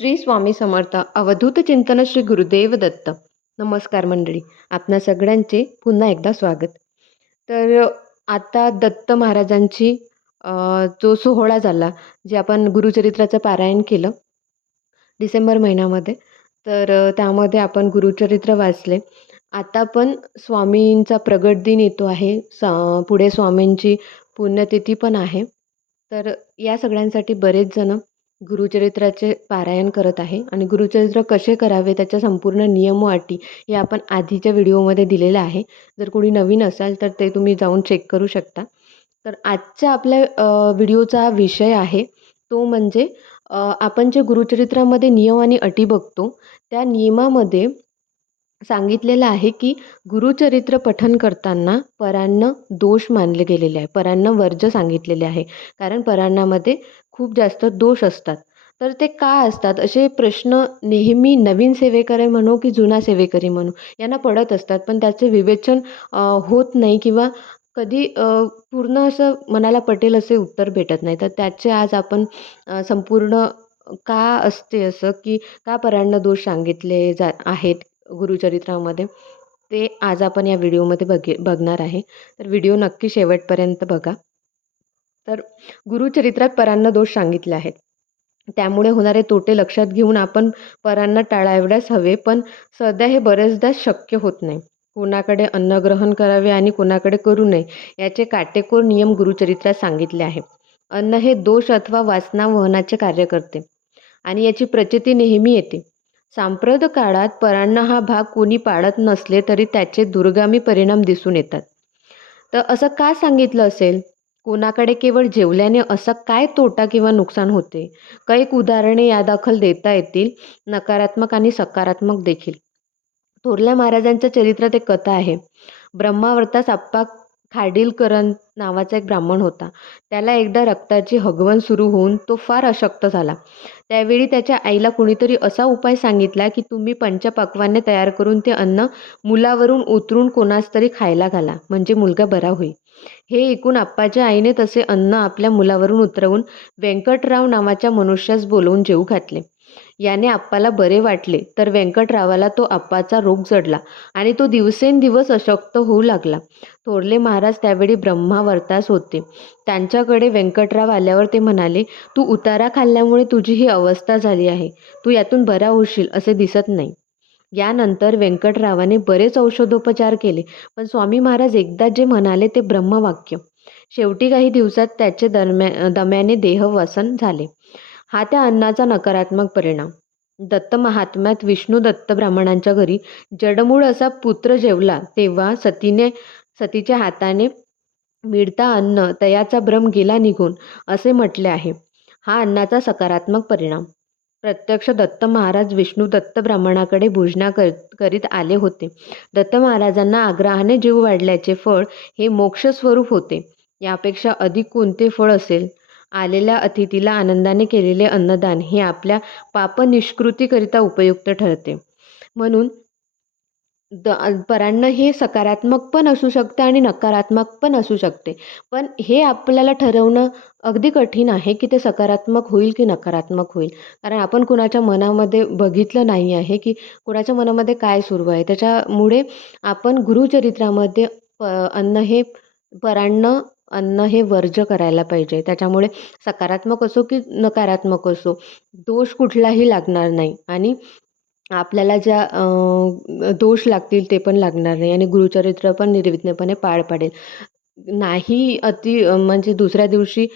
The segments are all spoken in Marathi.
श्री स्वामी समर्थ अवधूत चिंतन श्री गुरुदेव दत्त. नमस्कार मंडळी आपणा सगळ्यांचे पुन्हा एकदा स्वागत. तर आता दत्त महाराजांची जो सोहळा झाला जे आपण गुरुचरित्राचं पारायण केलं डिसेंबर महिन्यामध्ये तर त्यामध्ये आपण गुरुचरित्र वाचले. आता पण स्वामींचा प्रगट दिन येतो आहे सा पुढे स्वामींची पुण्यतिथी पण आहे. तर या सगळ्यांसाठी बरेच जण गुरुचरित्राचे पारायण करत आहे. आणि गुरुचरित्र कसे करावे त्याच्या संपूर्ण नियम व अटी हे आपण आधीच्या व्हिडिओमध्ये दिलेलं आहे. जर कोणी नवीन असाल तर ते तुम्ही जाऊन चेक करू शकता. तर आजच्या आपल्या व्हिडिओचा विषय आहे तो म्हणजे आपण जे गुरुचरित्रामध्ये नियम आणि अटी बघतो त्या नियमामध्ये सांगितलेलं आहे की गुरुचरित्र पठन करताना परान्न दोष मानले गेलेले आहे. परान्न वर्ज सांगितलेले आहे. कारण परान्नामध्ये खूप जास्त दोष असतात. तर ते का असतात? असे प्रश्न नेहमी नवीन सेवेकरी म्हणू की जुना सेवेकरी म्हणू यांना पडत असतात. पण त्याचे विवेचन होत नाही किंवा कधी पूर्ण असं मनाला पटेल असे उत्तर भेटत नाही. तर त्याचे आज आपण संपूर्ण का असते असं की का परांना दोष सांगितले जा आहेत गुरुचरित्रामध्ये ते आज आपण या व्हिडिओमध्ये बघे बघणार आहे. तर व्हिडिओ नक्की शेवटपर्यंत बघा. तर गुरुचरित्रात परांना दोष सांगितले आहेत. त्यामुळे होणारे तोटे लक्षात घेऊन आपण परांना टाळावयास हवे पण सध्या हे बरेचदा शक्य होत नाही. कोणाकडे अन्न ग्रहण करावे आणि कोणाकडे करू नये याचे काटेकोर नियम गुरुचरित्रात सांगितले आहे अन्न हे दोष अथवा वासना वहनाचे कार्य करते आणि याची प्रचिती नेहमी येते. सांप्रत काळात परांना हा भाग कोणी पाळत नसले तरी त्याचे दुर्गामी परिणाम दिसून येतात. तर असं का सांगितलं असेल? कोणाकडे केवळ जेवल्याने असा काय तोटा किंवा नुकसान होते? कैक उदाहरणे यादाखल देता येतील? नकारात्मक आणि सकारात्मक देखील. थोरल्या महाराजांच्या चरित्रात एक कथा आहे. ब्रह्मावर्तास आप्पा खाडीलकरन नावाचा एक ब्राह्मण होता. त्याला एकदा रक्ताची हगवण सुरू होऊन तो फार अशक्त झाला. त्यावेळी त्याच्या आईला कुणीतरी असा उपाय सांगितला की तुम्ही पंचपक्वाने तयार करून ते अन्न मुलावरून उतरून कोणास तरी खायला घाला. म्हणजे मुलगा बरा होईल. हे ऐकून आप्पाच्या आईने तसे अन्न आपल्या मुलावरून उतरवून व्यंकटराव नावाच्या मनुष्यास बोलवून जेवू घातले. याने आप्पाला बरे वाटले तर व्यंकटरावाला तो आप्पाचा रोग जडला आणि तो दिवसेंदिवस अशक्त होऊ लागला. थोरले महाराज त्यावेळी ब्रह्मावर्तास होते. त्यांच्याकडे व्यंकटराव आल्यावर ते म्हणाले तू उतारा खाल्ल्यामुळे तुझी ही अवस्था झाली आहे. तू यातून बरा होशील असे दिसत नाही. यानंतर व्यंकटरावाने बरेच औषधोपचार केले. पण स्वामी महाराज एकदा जे म्हणाले ते ब्रह्मवाक्य. शेवटी काही दिवसात त्याचे दरम्या दम्याने देहवसन झाले. हा त्या अन्नाचा नकारात्मक परिणाम. दत्त महात्म्यात विष्णू दत्त ब्राह्मणांच्या घरी जडमूळ असा पुत्र जेवला तेव्हा सतीने सतीच्या हाताने मिळता अन्न तयाचा भ्रम गेला निघून असे म्हटले आहे. हा अन्नाचा सकारात्मक परिणाम. प्रत्यक्ष दत्त महाराज विष्णू दत्त ब्राह्मणाकडे भोजना कर करीत आले होते. दत्त महाराजांना आग्रहाने जीव वाढल्याचे फळ हे मोक्षस्वरूप होते. यापेक्षा अधिक कोणते फळ असेल? आलेल्या अतिथीला आनंदाने केलेले अन्नदान हे आपल्या पापनिष्कृतीकरिता उपयुक्त ठरते. म्हणून द परान्न हे सकारात्मक पण असू शकते आणि नकारात्मक पण असू शकते. पण हे आपल्याला ठरवणं अगदी कठीण आहे की ते सकारात्मक होईल की नकारात्मक होईल. कारण आपण कुणाच्या मनामध्ये बघितलं नाही आहे की कुणाच्या मनामध्ये काय सुरू आहे. त्याच्यामुळे आपण गुरुचरित्रामध्ये प अन्न हे परान्न अन्न हे वर्ज करायला पाहिजे. त्याच्यामुळे सकारात्मक असो की नकारात्मक असो दोष कुठलाही लागणार नाही. आणि आपल्याला ज्या दोष लागतील ते पण लागणार नाही आणि गुरुचरित्र पण निर्विघ्नपणे पार पाडेल. नाही अति म्हणजे दुसऱ्या दिवशी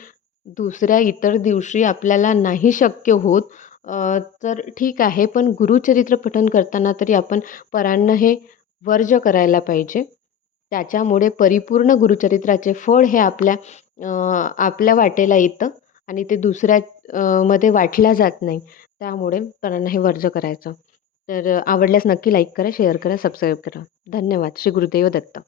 दुसऱ्या इतर दिवशी आपल्याला नाही शक्य होत तर ठीक आहे पण गुरुचरित्र पठण करताना तरी आपण परांना हे वर्ज करायला पाहिजे. त्याच्यामुळे परिपूर्ण गुरुचरित्राचे फळ हे आपल्या आपल्या वाटेला येतं आणि ते दुसऱ्या मध्ये वाटल्या जात नाही. त्यामुळे परांना हे वर्ज करायचं. तर आवडल्यास नक्की लाईक करा शेअर करा सबस्क्राईब करा. धन्यवाद. श्री गुरुदेव दत्त.